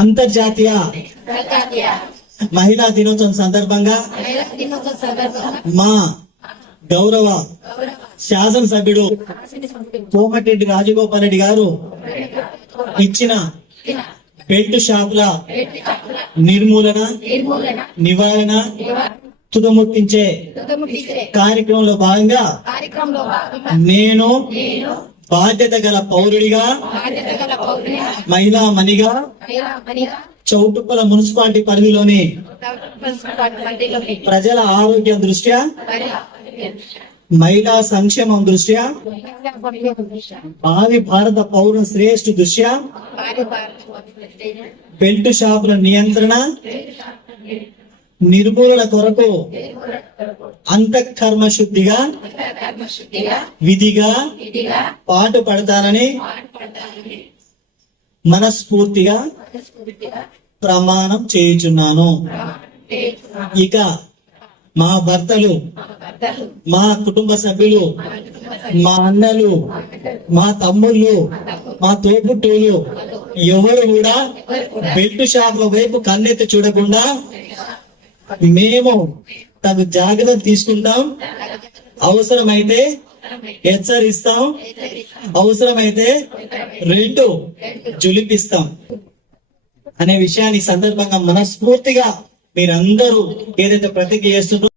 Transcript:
అంతర్జాతీయ మహిళా దినోత్సవం సందర్భంగా మా గౌరవ శాసనసభ్యుడు కోమటిరెడ్డి రాజగోపాల్ రెడ్డి గారు ఇచ్చిన బెల్ట్ షాపుల నిర్మూలన నివారణ తుదముట్టించే కార్యక్రమంలో భాగంగా నేను బాధ్యత గల పౌరుడిగా మహిళా మణిగా చౌటుప్పల మున్సిపాలిటీ పరిధిలోని ప్రజల ఆరోగ్యం దృష్ట్యా మహిళా సంక్షేమం దృష్ట్యా భావి భారత పౌర శ్రేష్ఠ దృష్ట్యా బెల్ట్ షాపుల నియంత్రణ నిర్మూలన కొరకు అంతఃకర్మ శుద్ధిగా విధిగా పాటు పడతానని మనస్ఫూర్తిగా ప్రమాణం చేయుచున్నాను. ఇక మా భర్తలు, మా కుటుంబ సభ్యులు, మా అన్నలు, మా తమ్ముళ్ళు, మా తోబుట్టువులు ఎవరు కూడా బెల్ట్ షాపుల వైపు కన్నెత్తి చూడకుండా మేము తగు జాగ్రత్త తీసుకుంటాం. అవసరమైతే హెచ్చరిస్తాం, అవసరమైతే రెండు జులిపిస్తాం అనే విషయాన్ని సందర్భంగా మనస్ఫూర్తిగా మీరందరూ ఏదైతే ప్రతిజ్ఞ చేస్తున్నారో